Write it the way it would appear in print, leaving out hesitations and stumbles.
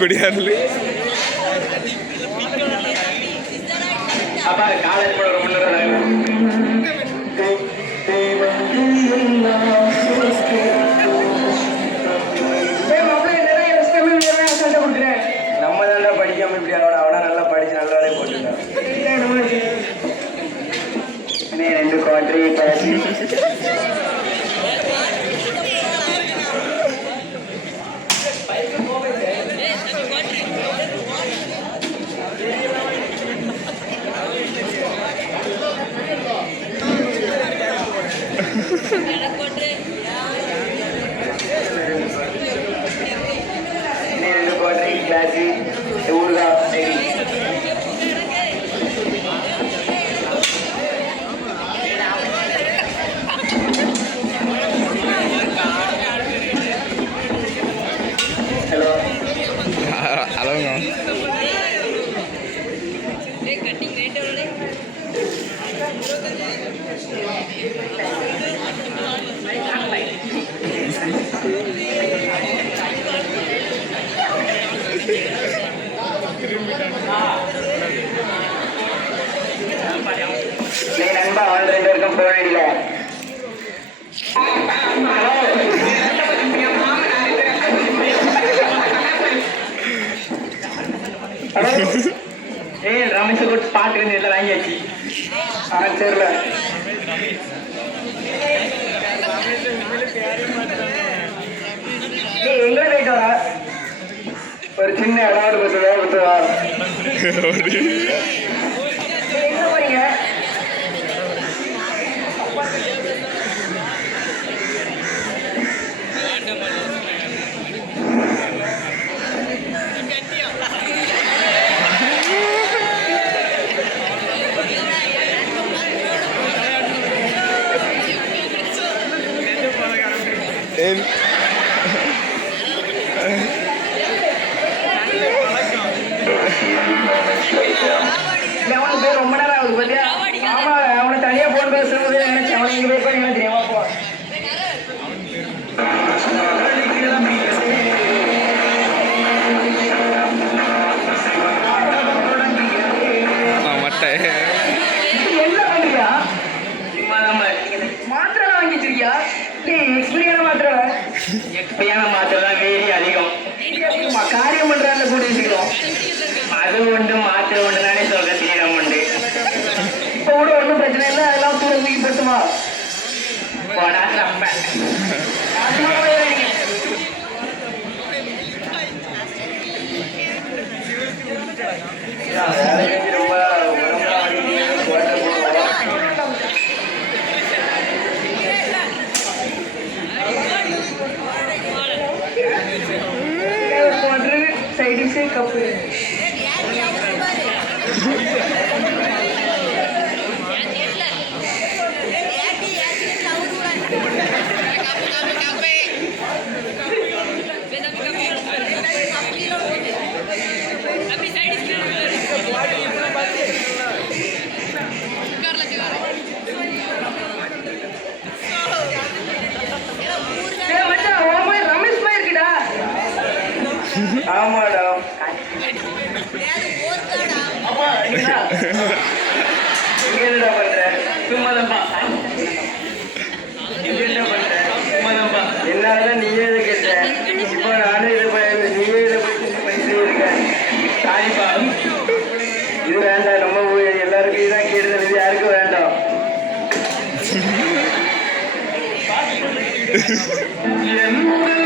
குடியாரில் அப்பா காலேஜ் போட முன்னே நம்ம தான் படிக்காம இப்படி அவனா நல்லா படிச்சு நல்ல வேலையை போட்டுருக்கான். ரெண்டு குவாட்ரி ரெண்டு குவாட்ரி கிளாஸி ஊருகா ஹலோ ஹலோங்க நீ நண்பா அவன் 2 பேருக்கும் போக வேண்டியல ரமேஷ் கூட பாட்டு எல்லாம் வாங்கியாச்சு. சரில எங்க போயிட்டு வர ஒரு சின்ன இடம் கொடுத்துவா எங்க போறீங்க? அவனுக்கு பேர் ரொம்ப நேரம் ஆகுது பத்தியா? ஆமா அவனை தனியா போன் பேசுறது நினைச்சு அவனை இங்க போய் என்ன தெரியுமா போ என்ன பண்றியா? மாத்திரை வாங்கி வச்சிருக்கியா? எக்ஸ்பீரியான மாத்திரை எக்ஸ்பீரியான மாத்திரை தான் வேரி அதிகம் காரியம் பண்றாங்க கூட வச்சுக்கிறோம். அது ஒன்று மாத்திரை ஒன்று தானே சொல்ற தீரம் உண்டு. இப்ப கூட ஒன்றும் பிரச்சனை இல்லை. அதெல்லாம் தூக்கி போட்டுமா போடா ரொம்ப சைடு से कप ஆமாடா என்னடா பண்ற? சும்மாதான்ப்பா. என்ன பண்ற? சும்மாதான்ப்பா. என்னால நீயே இதை கேட்ட. இப்போ நானும் இதை நீயே இதை பண்ணிட்டு இருக்க. சாரிப்பா. இது வேண்டாம். நம்ம எல்லாருக்கும் இதான் கேட்டது. இது யாருக்கும் வேண்டாம். என்னோட